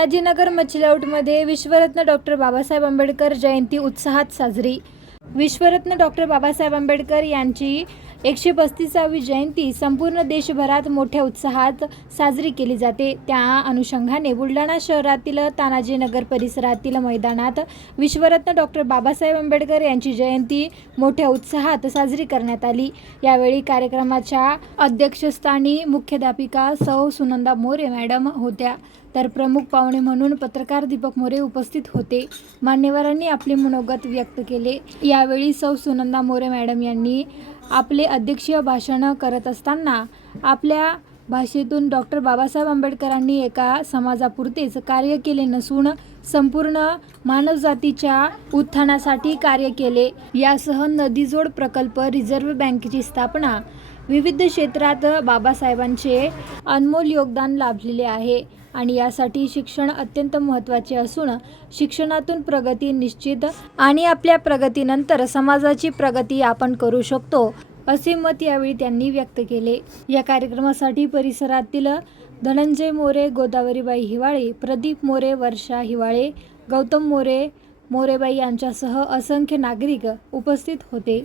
Tanajinagar मच्छिलाऊटमध्ये विश्वरत्न doctor Babasaheb Ambedkar जयंती उत्साहात साजरी। विश्वरत्न doctor Babasaheb Ambedkar यांची 135वी जयंती संपूर्ण देशभरात मोठ्या उत्साहात साजरी केली जाते। त्या अनुषंगाने बुलढाणा शहरातील तानाजीनगर परिसरातील मैदानात विश्वरत्न डॉक्टर बाबासाहेब आंबेडकर यांची जयंती मोठ्या उत्साहात साजरी करण्यात आली। यावेळी कार्यक्रमाच्या अध्यक्षस्थानी मुख्याध्यापिका सौ सुनंदा मोरे मॅडम होत्या, तर प्रमुख पाहुणे म्हणून पत्रकार दीपक मोरे उपस्थित होते। मान्यवरांनी आपले मनोगत व्यक्त केले। यावेळी सौ सुनंदा मोरे मॅडम यांनी आपले अध्यक्षीय भाषण करत असताना आपल्या भाषेतून डॉक्टर बाबासाहेब आंबेडकरांनी एका समाजापुरतेच कार्य केले नसून संपूर्ण मानवजातीच्या उत्थानासाठी कार्य केले। यासह नदीजोड प्रकल्प, रिझर्व्ह बँकेची स्थापना, विविध क्षेत्रात बाबासाहेबांचे अनमोल योगदान लाभलेले आहे आणि यासाठी शिक्षण अत्यंत महत्त्वाचे असून शिक्षणातून प्रगती निश्चित आणि आपल्या प्रगतीनंतर समाजाची प्रगती आपण करू शकतो, असे मत यावेळी त्यांनी व्यक्त केले। या कार्यक्रमासाठी परिसरातील धनंजय मोरे, गोदावरीबाई हिवाळे, प्रदीप मोरे, वर्षा हिवाळे, गौतम मोरे, मोरेबाई यांच्यासह असंख्य नागरिक उपस्थित होते।